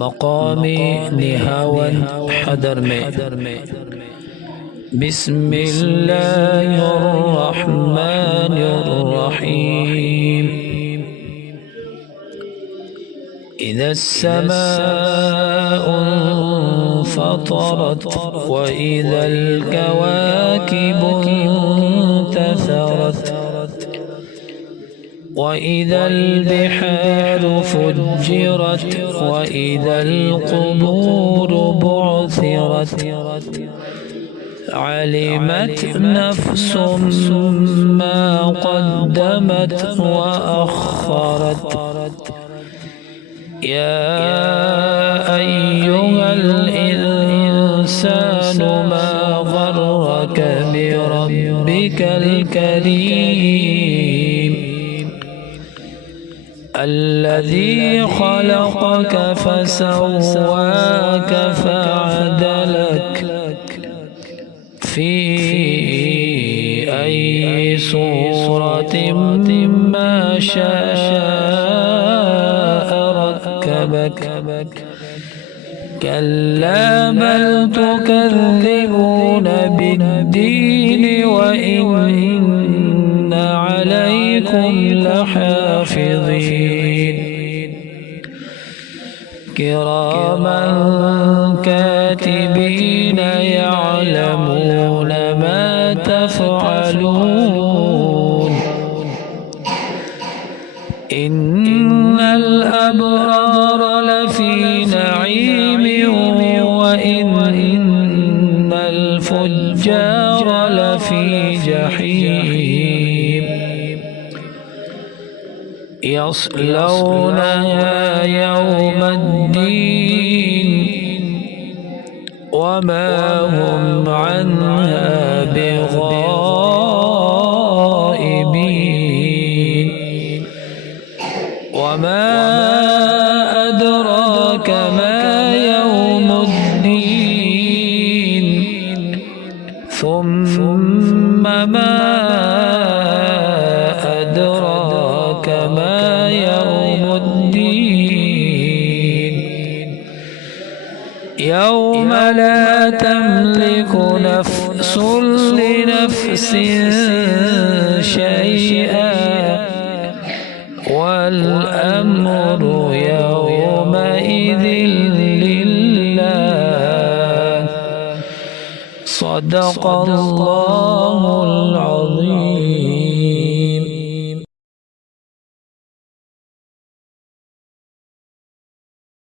मकाम निहावन हदर में बिस्मिल्लाहिर्रहमानिर्रहीम। इज़ा अस्समाउ इंफ़तरत व इज़ल कवाकिबु इंतसरत وإذا البحار فجرت وإذا القبور بعثرت علمت نفس ما قدمت وأخرت يا أيها الإنسان ما غرك بربك الكريم الذي خلقك فسواك فعدلك في أي صورة ما شاء ركبك كلا بل تكذبون بالدين وإن عليكم لحافظين كراما كاتبين يعلمون ما تفعلون إن الأبرار لفي نعيم وإن الفجار لفي جحيم يصلونها يوم الدين وما هم عنها بغائبين وما أدراك ما يوم الدين ثم ما أدراك ما يوم الدين يوم لا تملك نفس لنفس شيئا والأمر يومئذ لله صدق الله